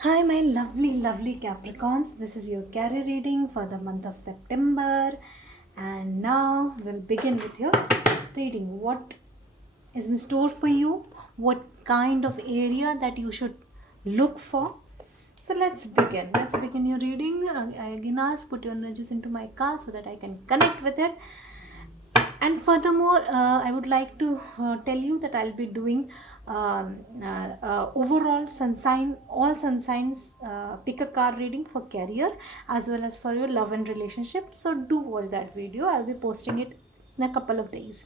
Hi, my lovely Capricorns. This is your career reading for the month of September. And now we'll begin with your reading. What is in store for you? What kind of area that you should look for? So let's begin. Let's begin your reading. I again ask, put your energies into my card so that I can connect with it. And furthermore, I would like to tell you that I'll be doing overall sun sign, all sun signs, pick a card reading for career as well as for your love and relationship. So do watch that video. I'll be posting it in a couple of days.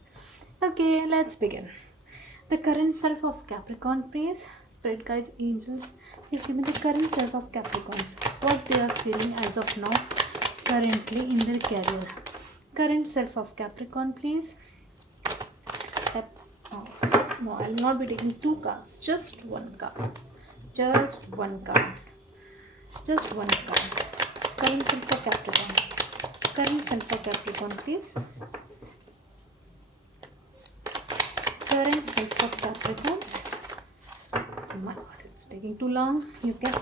Okay, let's begin. The current self of Capricorn, please. Spirit guides, angels, please give me the current self of Capricorns. What they are feeling as of now, currently in their career. Current self of Capricorn, please. Oh, no, I'll not be taking two cards. Just one card. Just one card. Just one card. Current self of Capricorn. Current self of Capricorn, please. Current self of Capricorns. Oh my god, it's taking too long. You can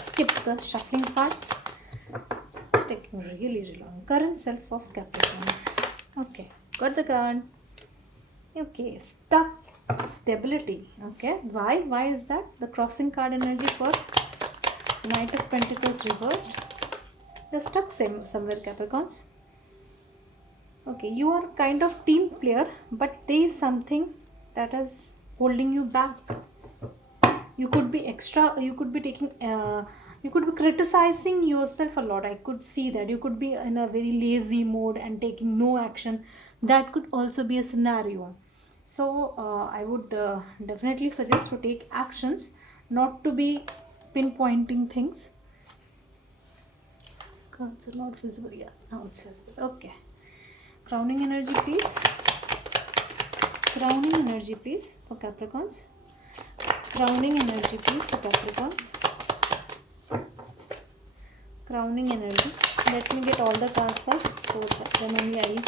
skip the shuffling part. It's taking really long. Current self of Capricorn. Okay, got the card. Okay, stuck, stability. Okay, why is that? The crossing card energy for Knight of Pentacles reversed. You're stuck somewhere, Capricorns. Okay, you are kind of team player, but there is something that is holding you back. You could be extra, you could be taking you could be criticizing yourself a lot. I could see that you could be in a very lazy mode and taking no action. That could also be a scenario. So I would definitely suggest to take actions, not to be pinpointing things. Cards are not visible. Yeah, now it's visible. Okay, crowning energy, please. Crowning energy, please, for Capricorns. Crowning energy, please, for Capricorns. Crowning energy. Let me get all the cards first, so that then only I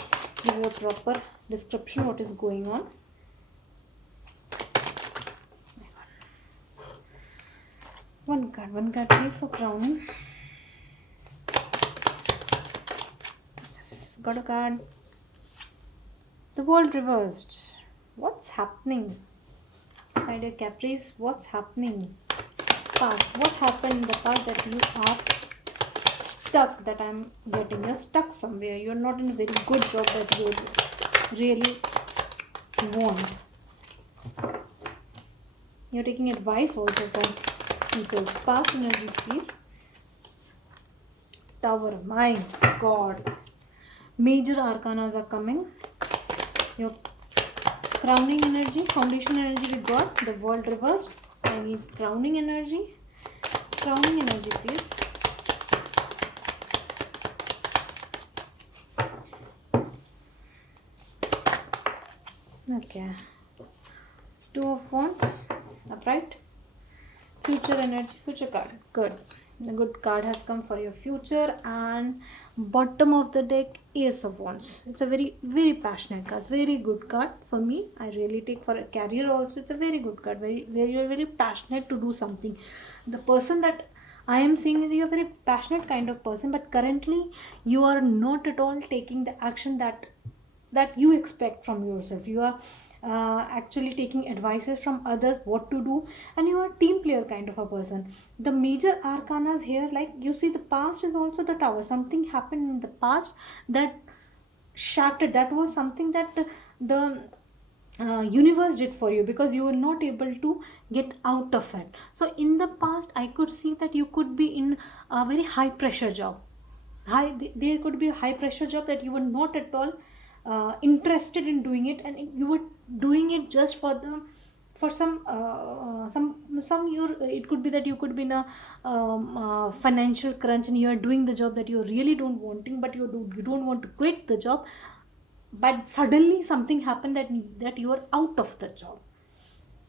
give you a proper description what is going on. One card please for crowning. Yes, got a card. The world reversed. What's happening? My dear Caprice, what's happening? Past. What happened in the past that you are stuck, that I'm getting? You're stuck somewhere. You're not in a very good job that you really want. You're taking advice also from people's past energies, please. Tower. My God. Major arcanas are coming. Your crowning energy, foundation energy we got. The world reversed. I need crowning energy. Crowning energy, please. Okay. Two of Wands. Upright. Future energy, future card. Good. The good card has come for your future. And bottom of the deck, Ace of Wands. It's a very passionate card. It's a very good card for me. I really take for a career also. It's a very good card. You're very passionate to do something. The person that I am seeing is you're a very passionate kind of person, but currently you are not at all taking the action that you expect from yourself. You are actually taking advices from others what to do, and you are a team player kind of a person. The major arcanas here, like you see, the past is also the Tower. Something happened in the past that shattered. That was something that the universe did for you, because you were not able to get out of it. So in the past I could see that you could be in a very high pressure job. There could be a high pressure job that you were not at all interested in doing it, and you were doing it just for the for some your, it could be that you could be in a financial crunch and you are doing the job that you really don't wanting, but you don't want to quit the job, but suddenly something happened that you are out of the job.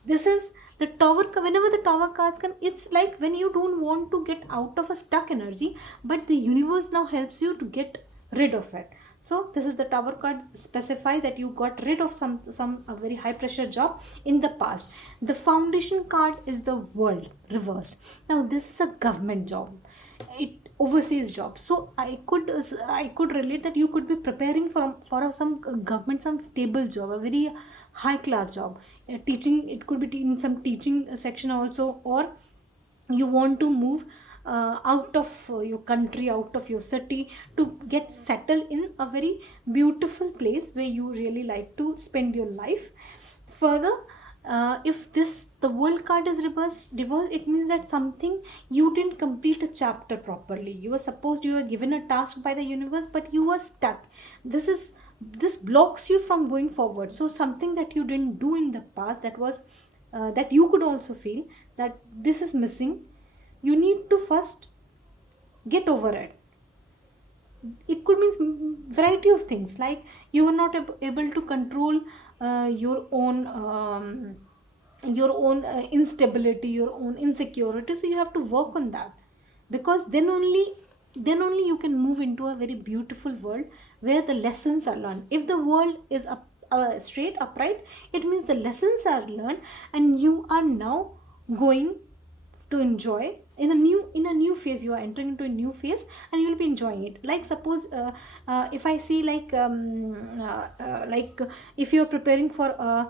This is the Tower. Whenever the Tower cards come, it's like when you don't want to get out of a stuck energy, but the universe now helps you to get rid of it. So this is the Tower card, specifies that you got rid of some a very high pressure job in the past. The Foundation card is the World reversed. Now this is a government job, it overseas job. So I could relate that you could be preparing for some government, some stable job, a very high class job, teaching. It could be in some teaching section also, or you want to move out of your country, out of your city, to get settled in a very beautiful place where you really like to spend your life further. If this the World card is reversed, it means that something, you didn't complete a chapter properly. You were supposed, you were given a task by the universe, but you were stuck. This blocks you from going forward. So something that you didn't do in the past, that was that you could also feel that this is missing, you need to first get over it. It could mean variety of things, like you were not able to control your own instability, your own insecurity. So you have to work on that, because then only you can move into a very beautiful world where the lessons are learned. If the world is up straight upright, it means the lessons are learned, and you are now going to enjoy in a new phase. You are entering into a new phase, and you will be enjoying it. Like suppose if I see like if you are preparing for a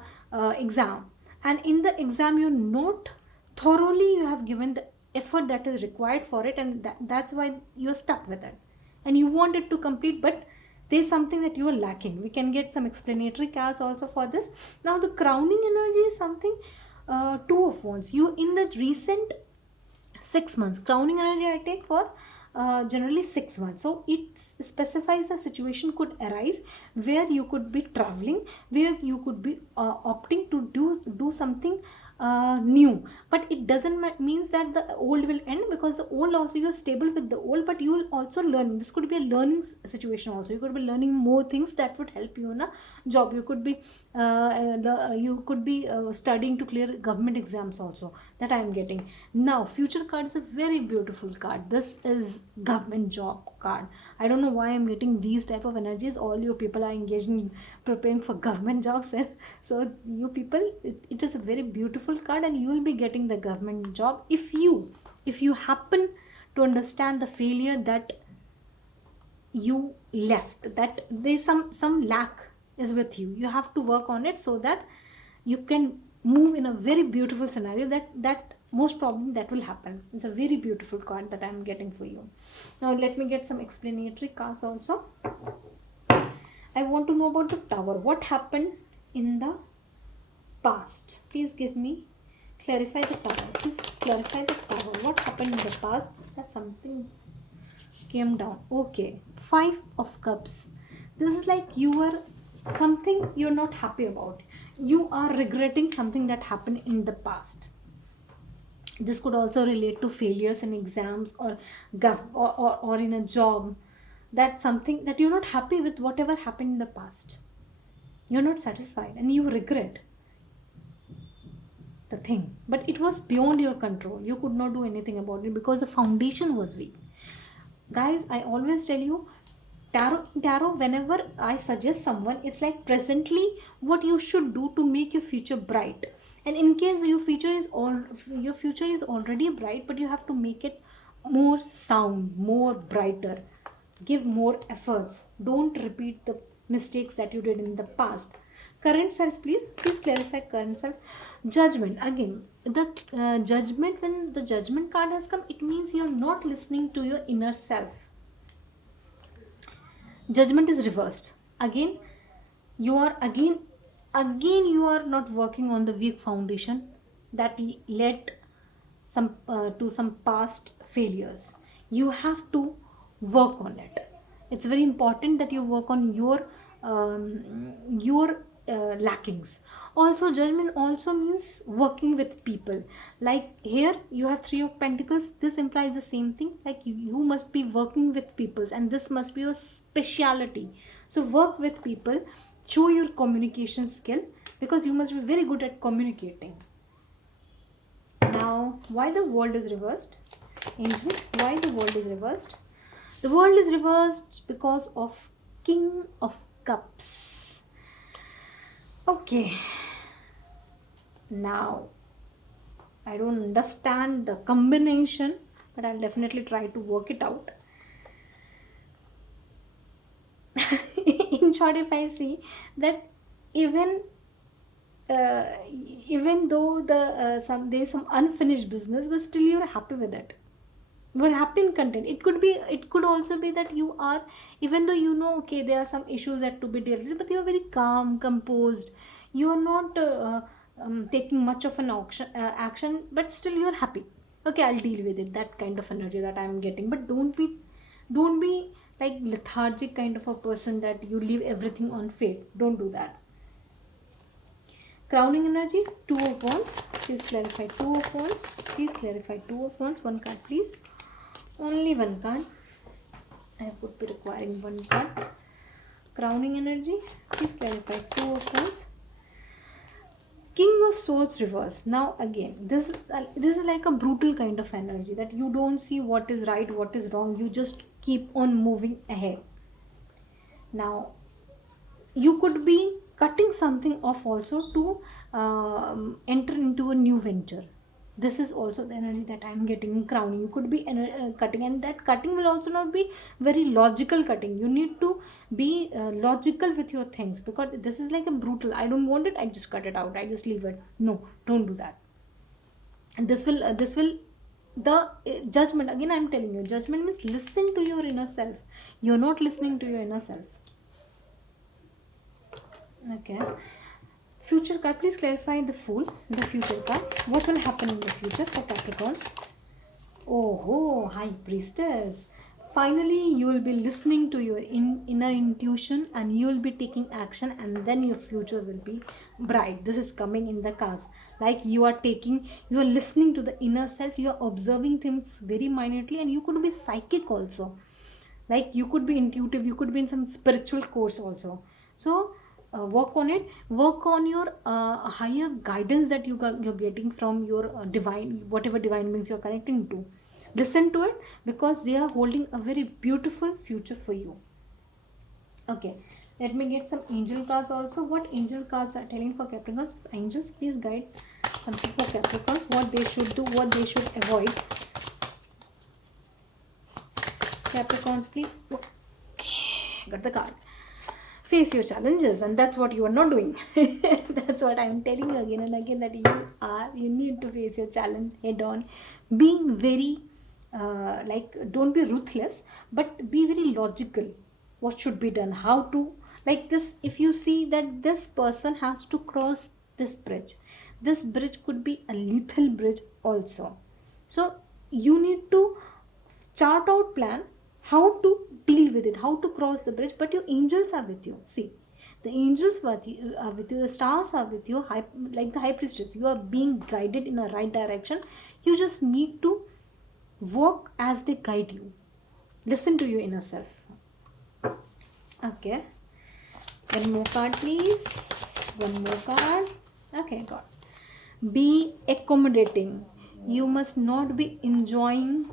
exam, and in the exam you're not thoroughly, you have given the effort that is required for it, and that's why you're stuck with it, and you want it to complete, but there's something that you are lacking. We can get some explanatory cards also for this. Now the crowning energy is something, two of wands. You in the recent 6 months, crowning energy I take for generally 6 months. So it specifies the situation could arise where you could be traveling, where you could be opting to do something new, but it doesn't means that the old will end, because the old also, you're stable with the old, but you will also learn. This could be a learning situation also. You could be learning more things that would help you in a job. You could be studying to clear government exams also, that I am getting. Now future card is a very beautiful card. This is government job card. I don't know why I'm getting these type of energies. All you people are engaged in preparing for government jobs, and so you people, it is a very beautiful card, and you will be getting the government job if you happen to understand the failure that you left, that there's some lack is with you. You have to work on it, so that you can move in a very beautiful scenario. That most probably that will happen. It's a very beautiful card that I'm getting for you. Now let me get some explanatory cards also. I want to know about the Tower. What happened in the past? Please give me, clarify the Tower. Please clarify the Tower. What happened in the past? That something came down. Okay. 5 of Cups. This is like you were something you're not happy about. You are regretting something that happened in the past. This could also relate to failures in exams, or or in a job. That's something that you're not happy with, whatever happened in the past. You're not satisfied, and you regret the thing, but it was beyond your control. You could not do anything about it because the foundation was weak. Guys, I always tell you, tarot, whenever I suggest someone, it's like presently what you should do to make your future bright. And in case your future is already bright, but you have to make it more sound, more brighter. Give more efforts. Don't repeat the mistakes that you did in the past. Current self, please clarify current self. Judgment, again, the judgment, when the Judgment card has come, it means you're not listening to your inner self. Judgment is reversed. Again, you are you are not working on the weak foundation that led to some past failures. You have to work on it. It's very important that you work on your lackings. Also, Judgment also means working with people. Like here you have 3 of Pentacles. This implies the same thing, like you must be working with people, and this must be your speciality. So work with people, show your communication skill, because you must be very good at communicating. Now, why the world is reversed? Angels, why the world is reversed? The world is reversed because of King of Cups. Okay, now I don't understand the combination, but I'll definitely try to work it out. In short, if I see that even uh, even though there's some unfinished business, but still you're happy with it. You're happy and content. It could also be that you are, even though you know, okay, there are some issues that to be dealt with, but you're very calm, composed. You're not taking much of an action, but still you're happy. Okay, I'll deal with it. That kind of energy that I'm getting. But don't be like lethargic kind of a person that you leave everything on fate. Don't do that. Crowning energy, two of wands. Please clarify two of wands. Please clarify two of wands. One card, please. Only one card. I would be requiring one card. Crowning energy, please clarify two of wands. King of Swords reverse. Now again, this is like a brutal kind of energy that you don't see what is right, what is wrong. You just keep on moving ahead. Now you could be cutting something off also to enter into a new venture. This is also the energy that I'm getting in crowning. You could be cutting, and that cutting will also not be very logical cutting. You need to be logical with your things, because this is like a brutal, I don't want it, I just cut it out, I just leave it. No, don't do that. And this will the judgment, again I'm telling you, judgment means listen to your inner self. You're not listening to your inner self. Okay. Future card, please clarify the Fool, the future card. What will happen in the future for Capricorns? Oh, High Priestess. Finally, you will be listening to your inner intuition, and you will be taking action, and then your future will be bright. This is coming in the cards. Like you are listening to the inner self, you are observing things very minutely, and you could be psychic also. Like you could be intuitive, you could be in some spiritual course also. So work on it, work on your higher guidance that you're getting from your divine, whatever divine beings you're connecting to. Listen to it, because they are holding a very beautiful future for you. Okay, let me get some angel cards also. What angel cards are telling for Capricorns? Angels, please guide something for Capricorns, what they should do, what they should avoid. Capricorns, please. Okay, got the card. Face your challenges, and that's what you are not doing. That's what I'm telling you again and again, that you need to face your challenge head on. Being very don't be ruthless, but be very logical. What should be done, how to, like this, if you see that this person has to cross this bridge, this bridge could be a lethal bridge also. So you need to chart out plan how to deal with it, how to cross the bridge, but your angels are with you. See, the angels are with you, the stars are with you, like the High Priestess. You are being guided in a right direction. You just need to walk as they guide you. Listen to your inner self. Okay. One more card, please. One more card. Okay, got. Be accommodating. You must not be enjoying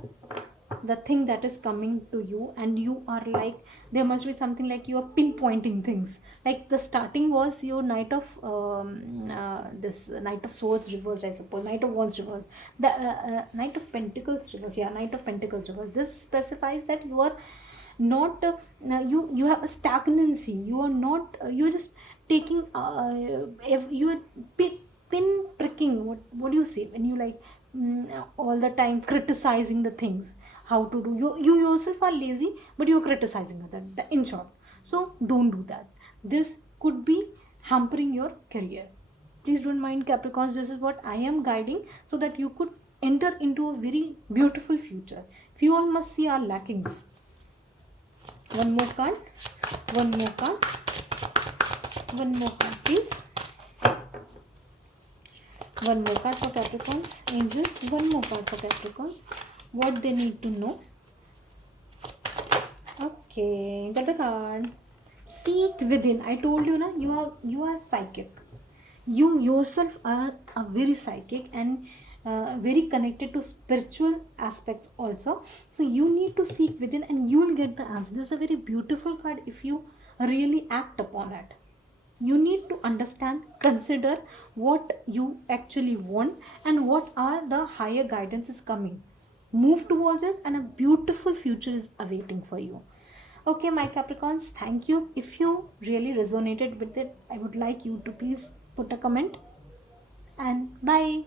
the thing that is coming to you, and you are like, there must be something like you are pinpointing things. Like the starting was your Knight of this Knight of Swords reversed, I suppose, Knight of Wands reversed, the Knight of Pentacles reversed. Yeah, Knight of Pentacles reversed. This specifies that you are not you have a stagnancy. You are not you're just taking if you are pin pricking, what do you say when you like all the time criticizing the things, how to do. You yourself are lazy, but you're criticizing other, in short. So don't do that. This could be hampering your career. Please don't mind, Capricorns. This is what I am guiding, so that you could enter into a very beautiful future. We all must see our lackings. One more card. One more card. One more card, please. One more card for Capricorns. Angels, one more card for Capricorns. What they need to know. Okay, got the card. Seek within. I told you, na, you are psychic. You yourself are very psychic and very connected to spiritual aspects also. So you need to seek within, and you will get the answer. This is a very beautiful card if you really act upon it. You need to understand, consider what you actually want and what are the higher guidances coming. Move towards it, and a beautiful future is awaiting for you. Okay, my Capricorns, thank you. If you really resonated with it, I would like you to please put a comment, and bye.